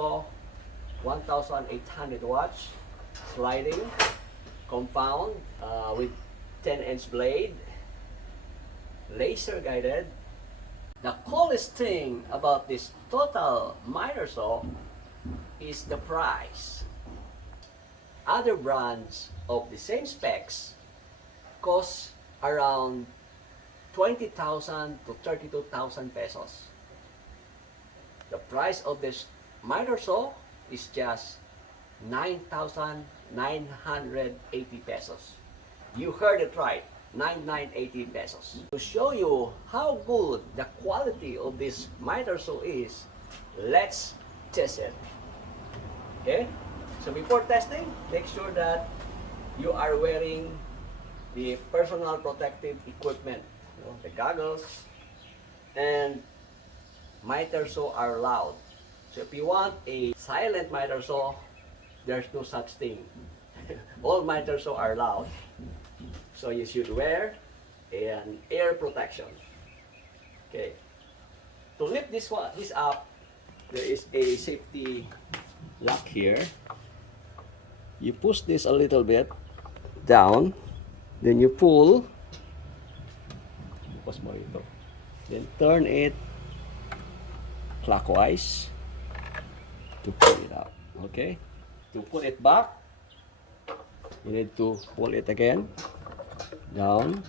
saw, 1,800 watts, sliding, compound with 10-inch blade, laser guided. The coolest thing about this total miter saw is the price. Other brands of the same specs cost around 20,000 to 32,000 pesos. The price of this miter saw is just 9,980 pesos. You heard it right, 9,980 pesos. To show you how good the quality of this miter saw is, let's test it. Okay? So before testing, make sure that you are wearing the personal protective equipment, the goggles, and miter saw are loud. So if you want a silent miter saw, there's no such thing. All miter saw are loud. So you should wear an ear protection. Okay. To lift this up, there is a safety lock here. You push this a little bit down, then you pull. Then turn it clockwise to pull it out. Okay? To pull it back, you need to pull it again down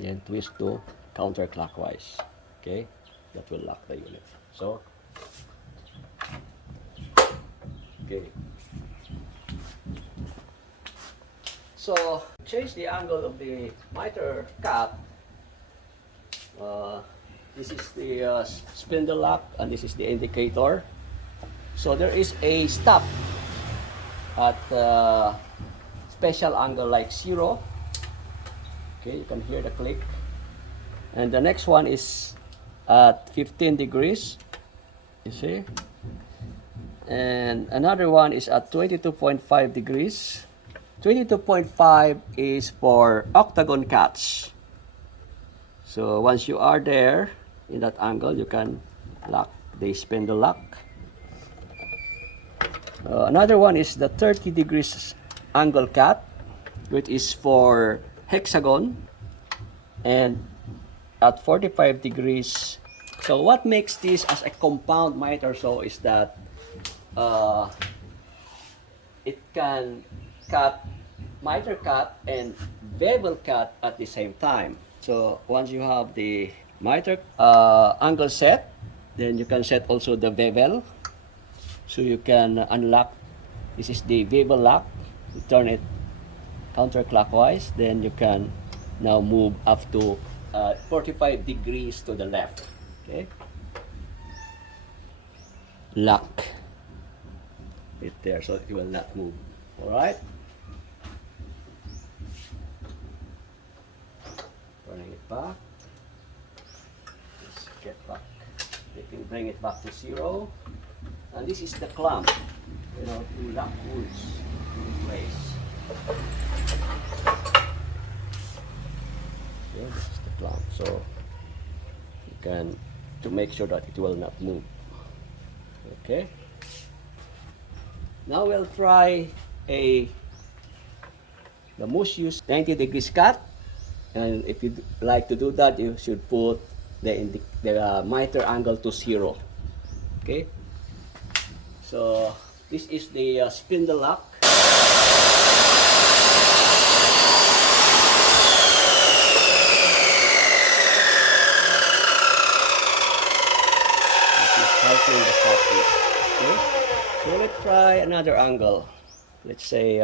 and twist to counterclockwise. Okay? That will lock the unit. So, okay. So, change the angle of the miter cap. This is the spindle lock, and this is the indicator. So there is a stop at special angle like 0. Okay, you can hear the click. And the next one is at 15 degrees. You see? And another one is at 22.5 degrees. 22.5 is for octagon catch. So once you are there in that angle, you can lock the spindle lock. Another one is the 30 degrees angle cut, which is for hexagon, and at 45 degrees. So what makes this as a compound miter saw is that it can cut miter cut and bevel cut at the same time. So once you have the miter angle set, then you can set also the bevel. So you can unlock. This is the bevel lock. You turn it counterclockwise, then you can now move up to 45 degrees to the left. Okay. Lock it there so it will not move. All right. Turning it back. Let's get back. You can bring it back to 0. And this is the clamp, to lock woods in place. Yeah, this is the clamp. So you can, to make sure that it will not move. Okay. Now we'll try the most used 90 degrees cut. And if you like to do that, you should put the miter angle to 0. Okay. So this is the spindle lock. This is helping the focus. Okay. So let's try another angle. Let's say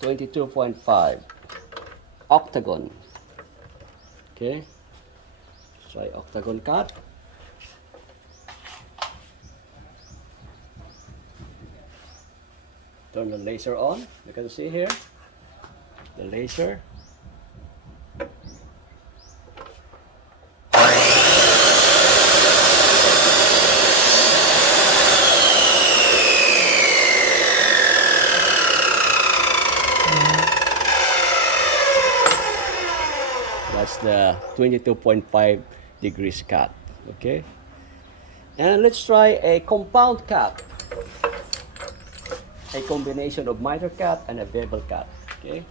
22.5 octagon. Okay, try octagon cut. Turn the laser on. You can see here the laser. 22.5 degrees cut. Okay, and let's try a compound cut, a combination of miter cut and a bevel cut. Okay,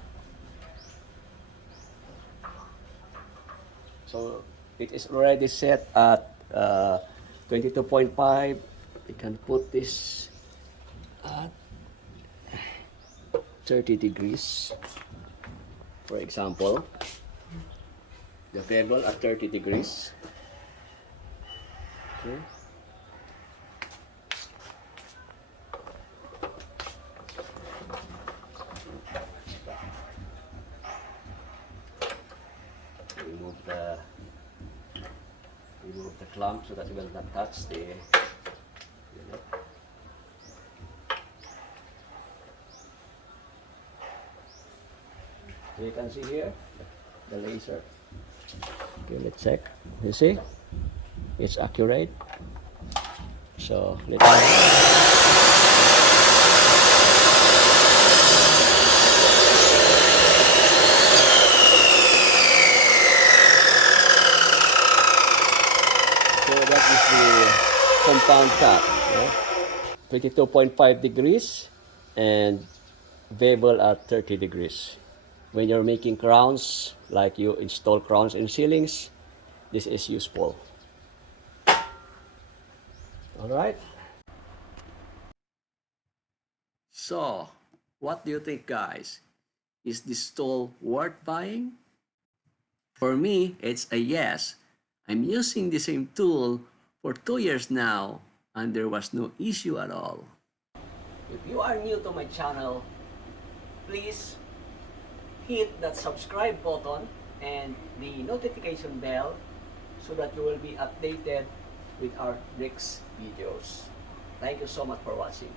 so it is already set at 22.5. We can put this at 30 degrees, for example. The bevel at 30 degrees. Okay. Remove the clamp so that it will not touch the unit. So you can see here the laser. Okay, let's check. You see, it's accurate. So let's. So that is the compound cut. Yeah? 22.5 degrees and bevel at 30 degrees. When you're making crowns, like you install crowns in ceilings, this is useful. Alright? So, what do you think, guys? Is this tool worth buying? For me, it's a yes. I'm using the same tool for 2 years now, and there was no issue at all. If you are new to my channel, please hit that subscribe button and the notification bell so that you will be updated with our next videos. Thank you so much for watching.